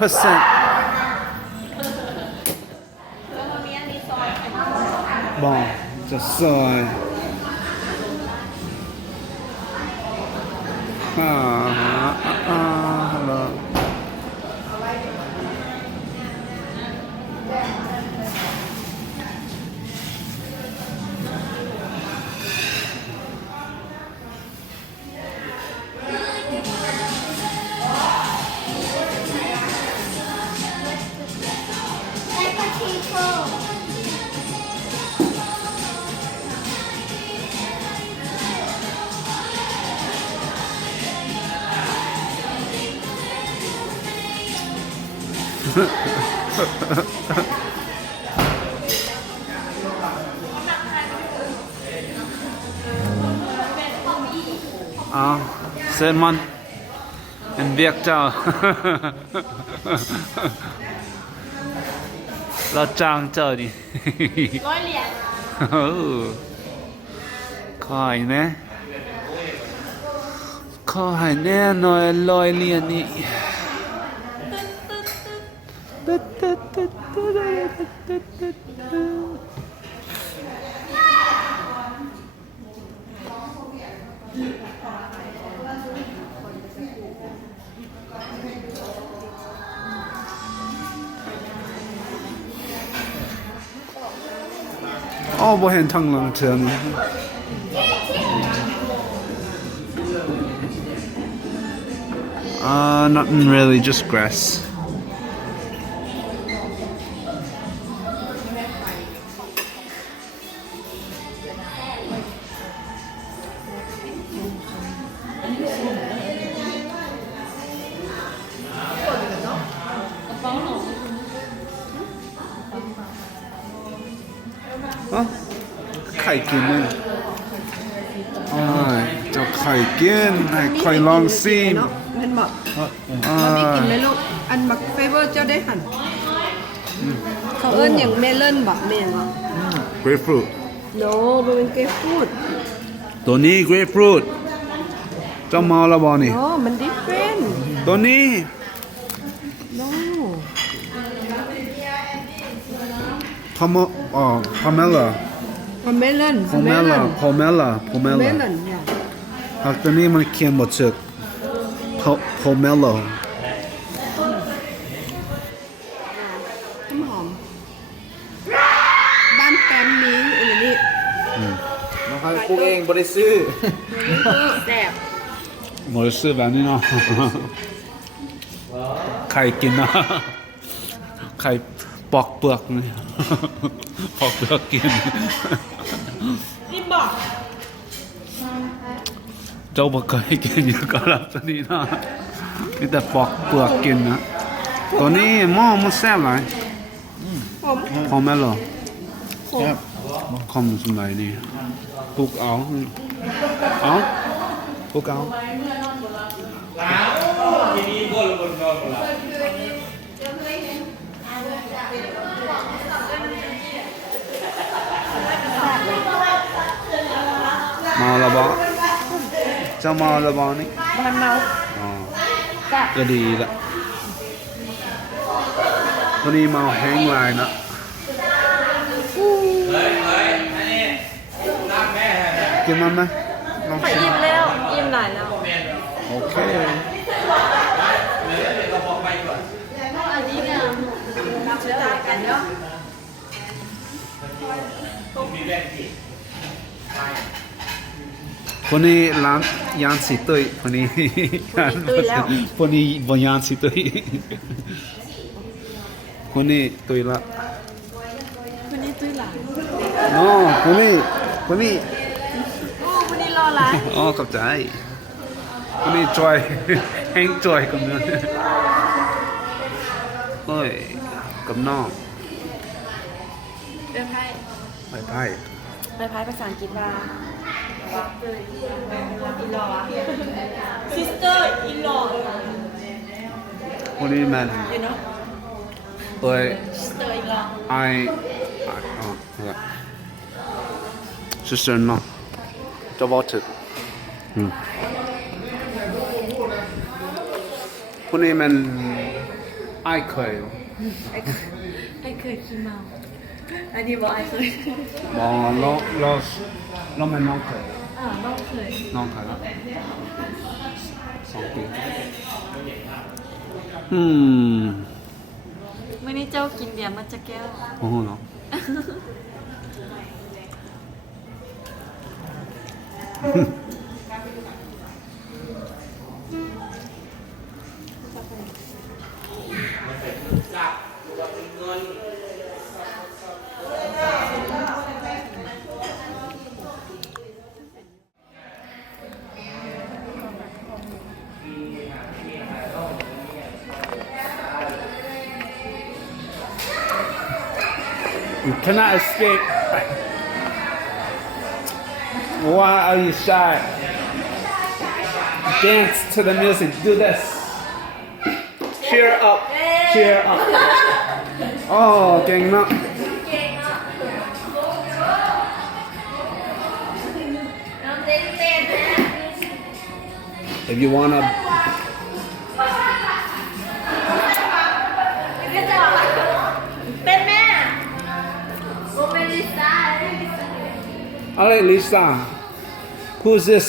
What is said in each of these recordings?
100%bonจะซอยฮัลโหลเซนมันเป็นเบียกเจ้า เราจ้างเจ้าดิ 100 เหรียญขายแน่ขายแน่หน่อย100 เหรียญนี่อ๋อบ่เห็นทางหลังเธอนี่nothing really, just grass. Huh? ไข่กินเลยเจ้าไข่กินให้ไข่ลองซิมมันบอกมันไม่กินเลยลูกอันบักเฟเวอร์เจ้าได้หั่นเขาเอิ้นอย่างเมลอนบักแม่น grapefruit no มันเป็นเกรปฟรุตตัวนี้ grapefruit เจ้าเมาแล้วบ่นี่ no มัน different ตัวนี้ no pomelo pomelo melon หากตัวนี้มันเขียนบทสึก pomelo หอมบ้านแปมมีอันนี้น้องให้ปลูกเองบ่ได้ซื้อแซ่บหมดซื้อแบบนี้เนาะไข่กินเนาะไข่ปอกเปลือกนี่ปอกเปลือกกินกินบอกเจ้าบ่เคยกินอยู่กับรับตัวนี้เนาะมีแต่ปอกเปลือกกินนะตัวนี้หม้อมันแซ่บหลายหอมไหมล่ะแซ่บคอมสมัยนี้ปลูกเอาปลูกเอาเมาแล้วบ่เจ้าเมาแล้วบ่นี่บ้านเมาก็ดีละวันนี้เมาแห้งลายนะกินมันไหมลองชิมอิ่มแล้วอิ่มหลายแล้วโอเคคนนี้ร้านยานสีตุ้ยคนนี้คนนี้บนยานสีตุ้ยคนนี้ตุ้ยละคนนี้ตุ้ยหลายอ๋อคนนี้คนนี้รอหลายอ๋อขอบใจคนนี้จอยแห้งจอยกับเนื้อเฮ้ยกับน้องเดินไพ่ไปไพ่ภาษาอังกฤษว่าอินลอซิสเตอร์อินลอคนนี้มันเอ้ย sister in law sister in law จะบอกถึงคนนี้มัน ไอ้เคย ไอเคยขี้เมาอันนี้บอกไอเคย บอกเราไม่น้องเคย น้องเคย น้องเคยแล้ว2 ปีไม่ได้เจ้ากินเบียร์มันจะแก้ว โอ้โหเนาะ You cannot escape. Why are you shy? Dance to the music. Do this. Cheer up. Cheer up. Oh, เก่งมาก If you wannaเป็นแม่โมเมลิซ่า Alright, Lisa. Who's this?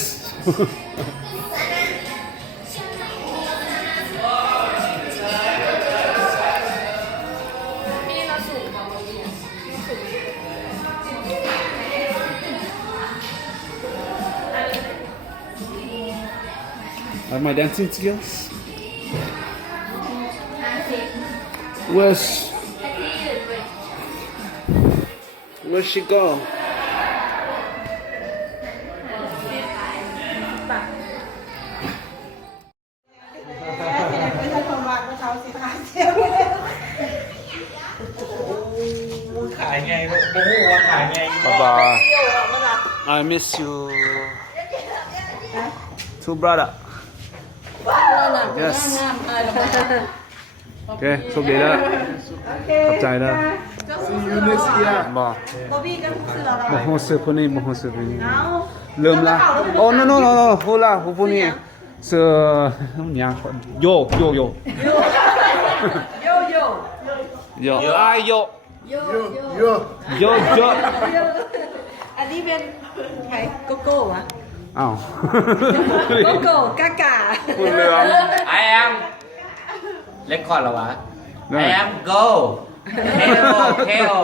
มีเราสูงของเราเนี่ย Like my dancing skills? Where's she go? ขายไงลูกโอ้โหว่าขายไง Bye bye. I miss you. Two brother. Yes. Okay, โชคดีนะขอบใจนะ See you next year บอก บอบบี้ก็เสือเรา บอกเสือพวกนี้บอกเสือพวกนี้เริ่มละโอ้ no no no no ฮูล่าฮูพวกนี้เสือยังโยโยโย โยโย่ โยไอโย โย โย โยโย อันนี้เป็นใครโกโก้วะ อ้าว โกโก้กากา คุณเหลือง I am เล่นคอร์ดเหรอวะ ได้ I am go KO KO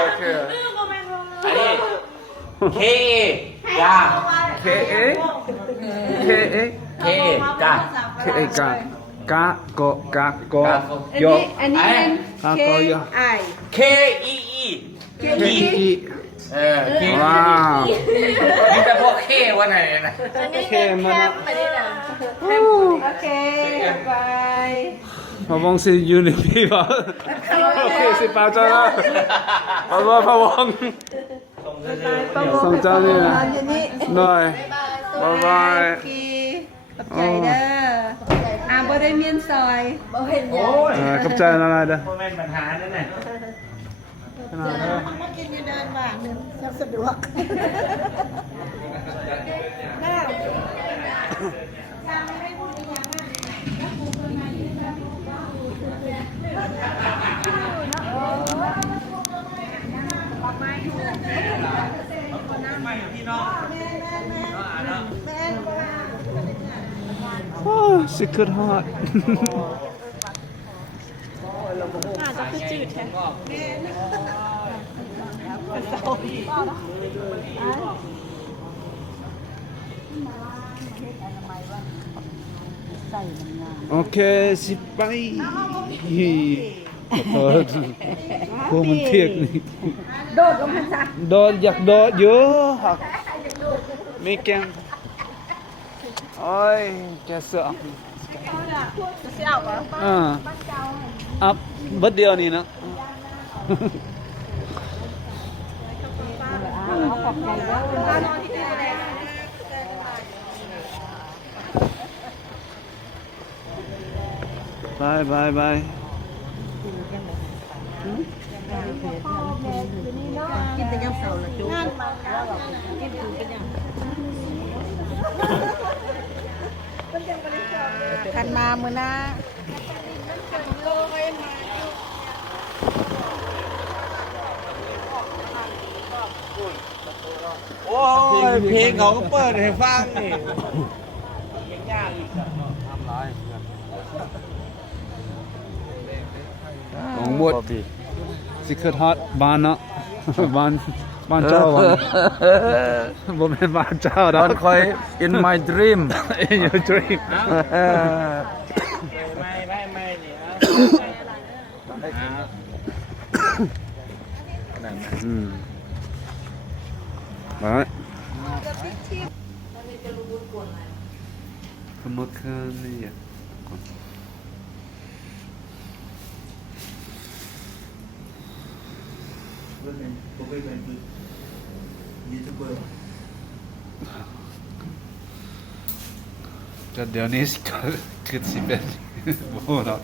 โอเค อันนี้ K A กา K A K A K กา K A กากโกโย อันนี้เป็น กา K โกโย I K E E K K E E เออ K ว้าว มีแต่พวก K วะไหนนะ อันนี้เป็นแคมไปดินะ โอเคบาย พะวงสิยูนิพีป่ะโอเคสิป้าจ้าพะวงส่งเจ้านี่นะ ตอนนี้ หน่อยบายบาย กีขอบใจเด้อบ่ได้เมียนซอย บ่เห็น โอ้ย ขอบใจอะไรเด้อ โมเมนต์ปัญหานั่นน่ะ มากินอยู่เดินบ้านนึงสะดวกน่า Oh, secret heart. อาจจะคือจืดแท้ Okay,สิไปขอโทษพวกมันเทียกนี่ โดดลงพันซะ โดดอยากโดดเยอะหักไม่แกงโอ้ยแกเสือก จะเสียวเหรอ อัพบัดเดียวนี่นะ บายบายบาย กินแต่ยำเสาละจุ๊บกินถูกเป็นยังคันมามื้อหน้า โอ้ยเพลงเขาก็เปิดให้ฟังนี่ยังยากอีกทำไร ของหมดสิเคิร์ฮอตบ้านเนาะบ้านเจ้าบ้านบ่แม่นบ้านเจ้าดอก มันคอย in my dream in your dream ไม่นี่ไปขโมยคืนนี่อ่ะจะเดี๋ยวนี้คือสิเป็นโบหรอก